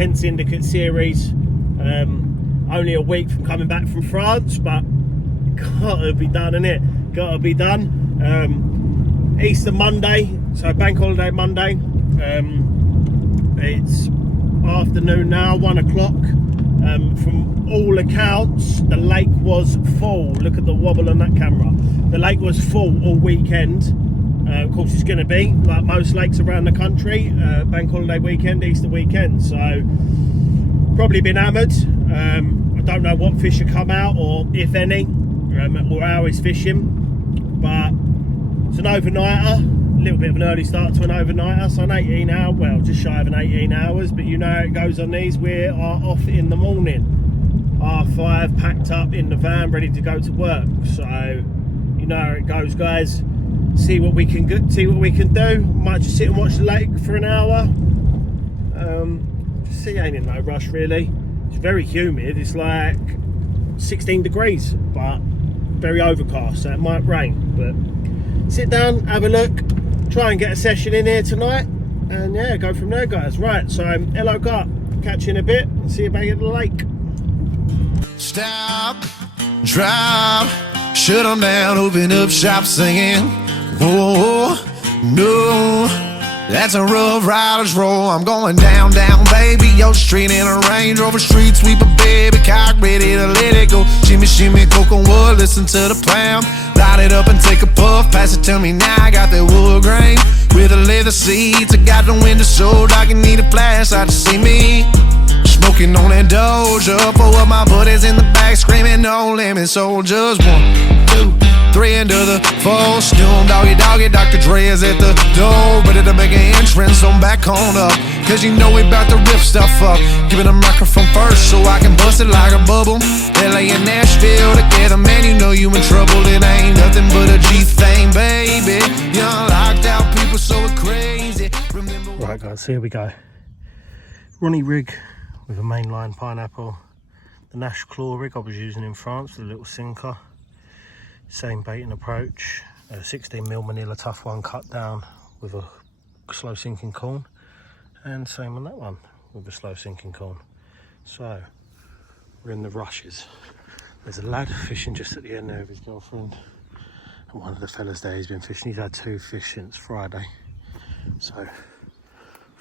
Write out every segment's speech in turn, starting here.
weekend Syndicate series. Only a week from coming back from France, but gotta be done, innit? Gotta be done. Easter Monday, so bank holiday Monday. It's afternoon now, 1 o'clock. From all accounts, the lake was full. Look at the wobble on that camera. The lake was full all weekend. Of course, it's going to be like most lakes around the country. Bank holiday weekend, Easter weekend. So probably been hammered. I don't know what fish have come out or if any, or how he's fishing. But it's an overnighter. A little bit of an early start to an overnighter, so an 18 hour, well, just shy of an 18 hours, but you know how it goes on these. We are off in the morning, R5, packed up in the van, ready to go to work. So you know how it goes, guys. See what we can do. Might just sit and watch the lake for an hour. Just ain't in no rush really. It's very humid. It's like 16 degrees, but very overcast, so it might rain. But sit down, have a look. Try and get a session in here tonight, and yeah, go from there, guys. Right, so hello, Carp. Catch you in a bit. See you back at the lake. Stop, drop, shut them down, open up shop singing. Whoa, no, that's a rough rider's roll. I'm going down, down, baby, your street in a Range Rover, street sweeper, baby, cock ready to let it go. Shimmy, shimmy, cocoa wood, listen to the plan. Light it up and take a puff, pass it to me now. I got that wood grain with the leather seats. I got the window so dark, you need a flashlight to see me. Smoking on that Doja, four of my buddies in the back screaming no limit soldiers. 1, 2, 3 into the full storm. Doggy, doggy, Dr. Dre is at the door, ready to make an entrance on back on up. Cause you know we bout to rip stuff up. Give it a microphone first so I can bust it like a bubble. LA and Nashville together, man, you know you in trouble. It ain't nothing but a G thing, baby. Young locked out people so crazy. Remember. Right, guys, here we go. Ronnie rig with a mainline pineapple. The Nash claw rig I was using in France with a little sinker. Same bait and approach. A 16mm Manila tough one cut down with a slow sinking corn. And same on that one with a slow sinking corn. So we're in the rushes. There's a lad fishing just at the end there with his girlfriend. And one of the fellas there, he's been fishing. He's had 2 fish since Friday. So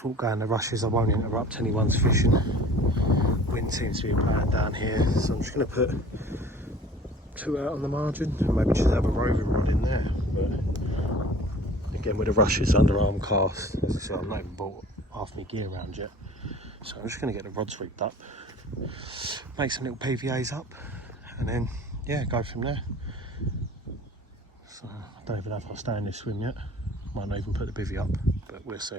thought going the rushes, I won't interrupt anyone's fishing. Wind seems to be blowing down here, so I'm just going to put 2 out on the margin and maybe just have a roving rod in there. But again, with the rushes underarm cast, as I said, I've not even bought half my gear around yet, so I'm just going to get the rods rigged up, make some little PVAs up, and then yeah, go from there. So I don't even know if I'll stay in this swim yet. Might not even put the bivvy up, but we'll see.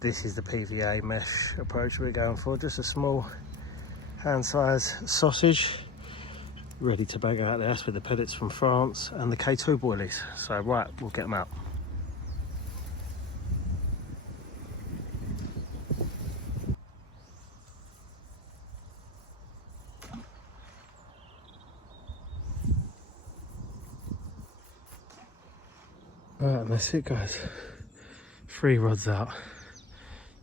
This is the PVA mesh approach we're going for, just a small hand size sausage, ready to bag out there. That's with the pellets from France and the K2 boilies. So right, we'll get them out. Right, and that's it, guys. 3 rods out.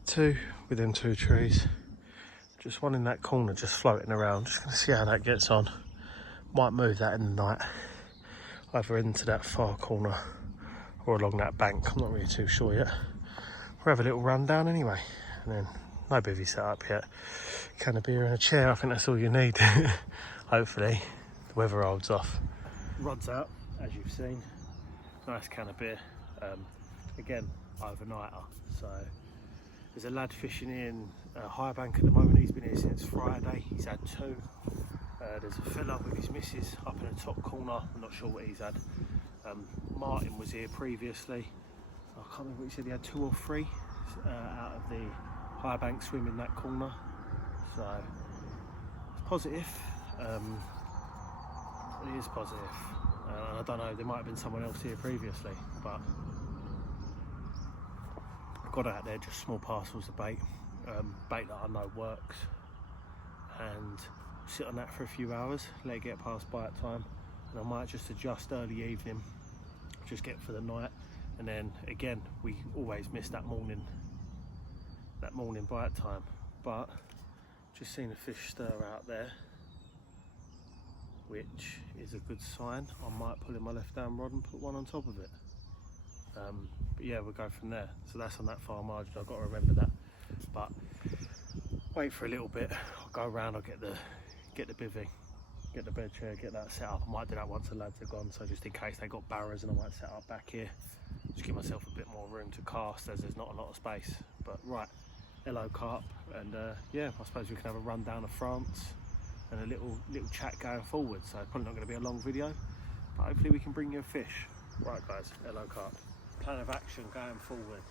2 with them 2 trees. Just one in that corner, just floating around. Just gonna see how that gets on. Might move that in the night, either into that far corner or along that bank. I'm not really too sure yet. We'll have a little run down anyway, and then no bivvy set up yet. Can of beer and a chair, I think that's all you need. Hopefully the weather holds off. Rod's out, as you've seen. Nice can of beer. Again, overnighter. So there's a lad fishing in High Bank at the moment. He's been here since Friday. He's had 2. There's a fella with his missus up in the top corner. I'm not sure what he's had. Martin was here previously. I can't remember what he said. He had 2 or 3 out of the High Bank swim in that corner. So it's positive. It is positive. I don't know, there might have been someone else here previously, but I got out there just small parcels of bait, bait that I know works, and sit on that for a few hours, let it get past bite time, and I might just adjust early evening, just get for the night, and then again we always miss that morning bite time. but just seen a fish stir out there, which is a good sign. I might pull in my left hand rod and put one on top of it. But yeah, we'll go from there. So that's on that far margin, I've got to remember that. But wait for a little bit, I'll go around, I'll get the bivvy, get the bed chair, get that set up. I might do that once the lads are gone, so just in case they got barrows, and I might set up back here. Just give myself a bit more room to cast, as there's not a lot of space. But right, hello Carp, and yeah, I suppose we can have a rundown of France and a little chat going forward. So probably not going to be a long video, but hopefully we can bring you a fish. Right guys, hello Carp. Plan of action going forward.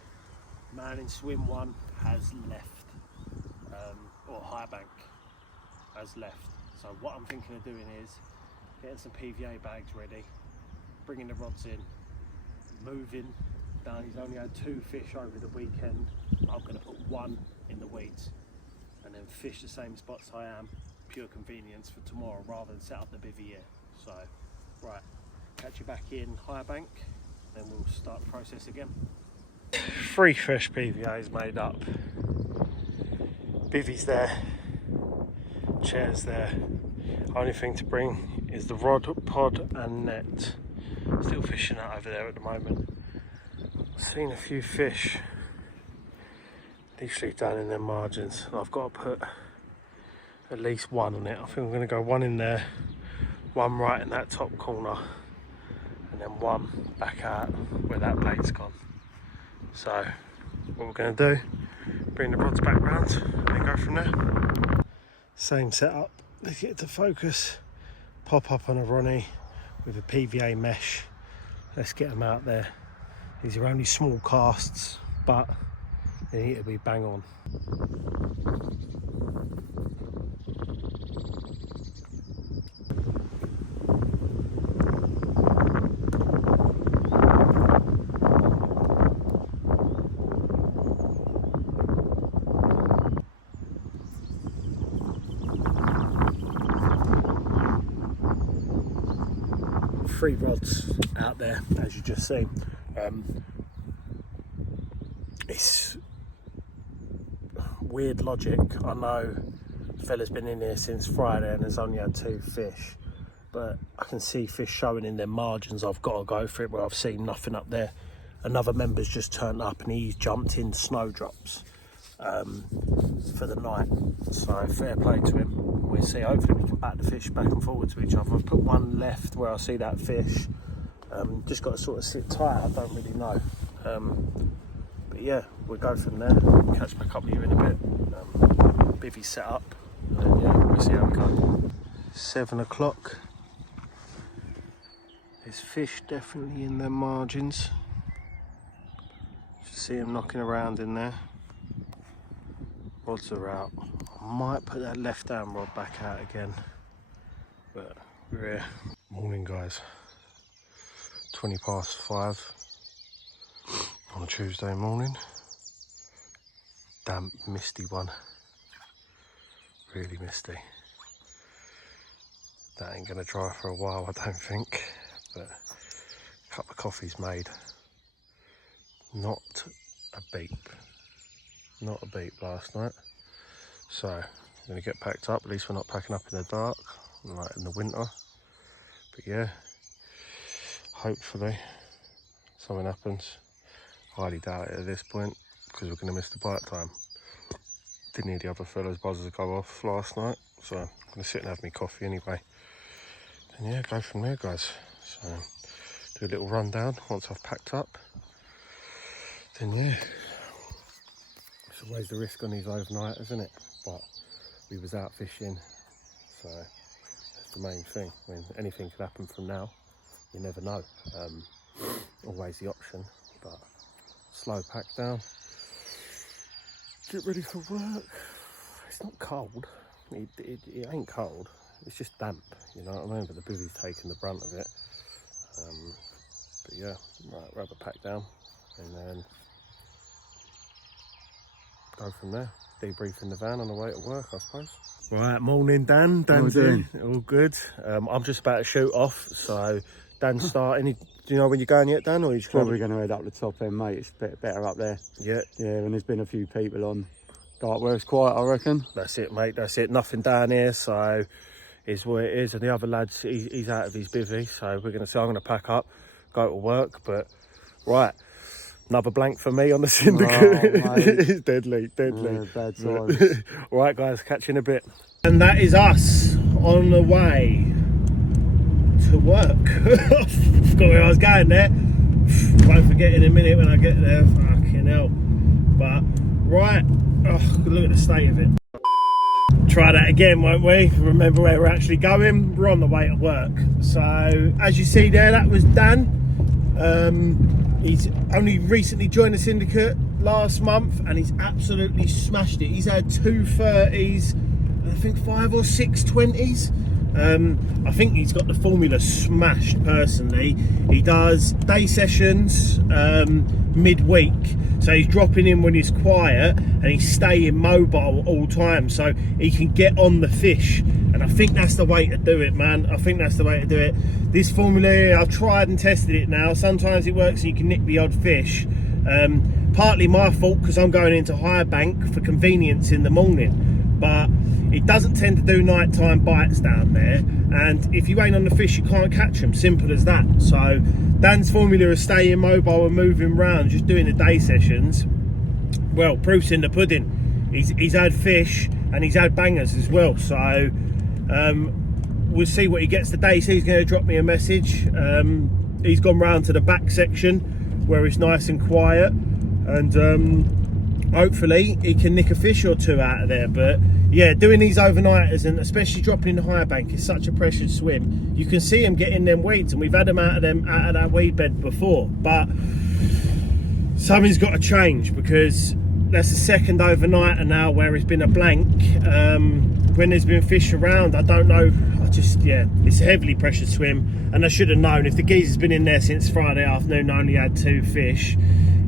Man in swim 1 has left, or high bank has left. So what I'm thinking of doing is getting some PVA bags ready, bringing the rods in, moving down. He's only had 2 fish over the weekend. I'm going to put 1 in the weeds and then fish the same spots I am, pure convenience for tomorrow rather than set up the bivvy here. So right, catch you back in high bank, then we'll start the process again. 3 fish PVAs made up. Bivvy's there, chair's there. Only thing to bring is the rod, pod and net. Still fishing out over there at the moment. Seen a few fish literally down in their margins. I've got to put at least 1 on it. I think I'm going to go 1 in there, 1 right in that top corner, and then 1 back out where that bait's gone. So what we're going to do, bring the rods back round and go from there. Same setup, let's get it to focus, pop up on a Ronnie with a PVA mesh. Let's get them out there. These are only small casts, but they need to be bang on. Three rods out there, as you just seen. It's weird logic. I know the fella's been in here since Friday and has only had 2 fish, but I can see fish showing in their margins. I've got to go for it where I've seen nothing up there. Another member's just turned up and he's jumped in snowdrops for the night, so fair play to him. We'll see, hopefully we can back the fish back and forward to each other. I've put 1 left where I see that fish. Just got to sort of sit tight, I don't really know. But yeah, we'll go from there. Catch back up with you in a bit. Bivvy set up, and yeah, we'll see how we go. 7 o'clock. There's fish definitely in their margins. See them knocking around in there. Rods are out. I might put that left hand rod back out again, but we're here. Morning guys, 5:20 on a Tuesday morning. Damp, misty one, really misty. That ain't gonna dry for a while, I don't think, but a cup of coffee's made. Not a beep last night. So I'm gonna get packed up. At least we're not packing up in the dark like in the winter. But yeah, hopefully something happens. Highly doubt it at this point because we're gonna miss the bite time. Didn't hear the other fellas' buzzers go off last night, so I'm gonna sit and have my coffee anyway. And yeah, go from there guys. So do a little rundown once I've packed up. Then yeah, it's always the risk on these overnight, isn't it? But we was out fishing, so that's the main thing. I mean, anything could happen from now, you never know. Always the option, but slow pack down, get ready for work. It's not cold, it ain't cold, it's just damp, you know what I mean? But the bivvy's taking the brunt of it. But yeah, right, rubber pack down and then go from there. Debrief in the van on the way to work, I suppose. Right, morning Dan. Dan's in. All good. I'm just about to shoot off, so Dan's starting. Do you know when you're going yet, Dan? Or you just probably going to head up the top end, mate. It's a bit better up there. Yeah. Yeah, and there's been a few people on Like where it's quiet, I reckon. That's it, mate. That's it. Nothing down here, so is what it is. And the other lads, he's out of his bivvy, so we're gonna. So I'm gonna pack up, go to work. But right, another blank for me on the Syndicate. Oh, mate. It's deadly. Yeah, bad times. All right, guys, catch you in a bit. And that is us on the way to work. Forgot where I was going there. Won't forget in a minute when I get there. Fucking hell. But right. Oh, look at the state of it. Try that again, won't we? Remember where we're actually going. We're on the way to work. So as you see there, that was Dan. He's only recently joined the Syndicate last month and he's absolutely smashed it. He's had 2 30s, I think 5 or 6 20s. I think he's got the formula smashed personally. He does day sessions midweek, so he's dropping in when he's quiet and he's staying mobile all time so he can get on the fish, and I think that's the way to do it, man. I think that's the way to do it. This formula here, I've tried and tested it now. Sometimes it works and you can nick the odd fish. Partly my fault because I'm going into higher bank for convenience in the morning, but it doesn't tend to do nighttime bites down there, and if you ain't on the fish you can't catch them, simple as that. So Dan's formula of staying mobile and moving around, just doing the day sessions, well, proof's in the pudding. He's had fish and he's had bangers as well, so we'll see what he gets today. So he's going to drop me a message. He's gone round to the back section where it's nice and quiet, and hopefully he can nick a fish or 2 out of there. But yeah, doing these overnighters and especially dropping in the higher bank is such a precious swim. You can see him getting them weeds, and we've had them out of that weed bed before, but something's got to change because that's the second overnighter now where it's been a blank. When there's been fish around, I don't know, it's a heavily pressured swim, and I should have known. If the geezer's been in there since Friday afternoon, I only had 2 fish,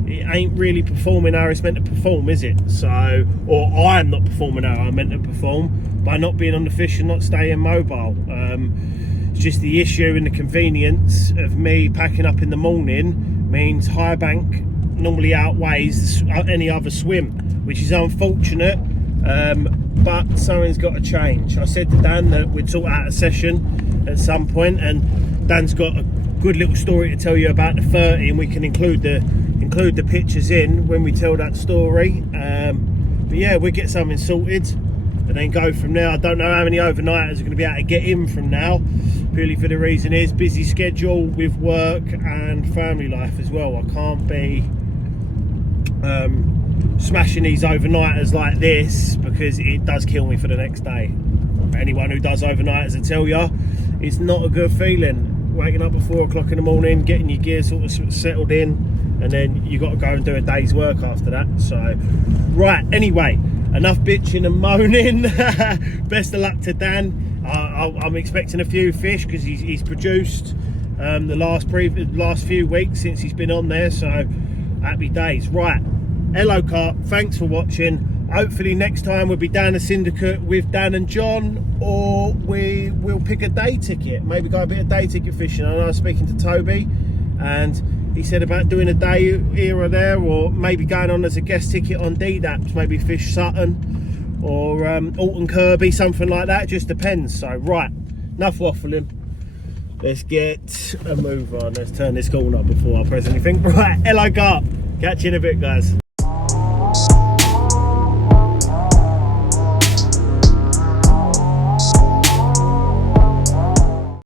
it ain't really performing how it's meant to perform, is it? So, or I'm not performing how I'm meant to perform by not being on the fish and not staying mobile. It's just the issue and the convenience of me packing up in the morning means high bank normally outweighs any other swim, which is unfortunate, but something's got to change. I said to Dan that we'd sort out a session at some point, and Dan's got a good little story to tell you about the 30, and we can include the pictures in when we tell that story. But yeah, we'll get something sorted and then go from there. I don't know how many overnighters are going to be able to get in from now, purely for the reason is busy schedule with work and family life as well. I can't be smashing these overnighters like this because it does kill me for the next day. Anyone who does overnighters will tell you it's not a good feeling, waking up at 4 o'clock in the morning, getting your gear sort of settled in, and then you got to go and do a day's work after that. So right, anyway, enough bitching and moaning. Best of luck to Dan. I'm expecting a few fish because he's produced the last few weeks since he's been on there, so happy days. Right, hello Carp, thanks for watching. Hopefully next time we'll be down the Syndicate with Dan and John, or we will pick a day ticket, maybe go a bit of day ticket fishing. I know I was speaking to Toby and he said about doing a day here or there, or maybe going on as a guest ticket on DDAPs, maybe fish Sutton or Alton Kirby, something like that. It just depends. So right, enough waffling, let's get a move on. Let's turn this corner before I press anything. Right, hello Carp, catch you in a bit guys.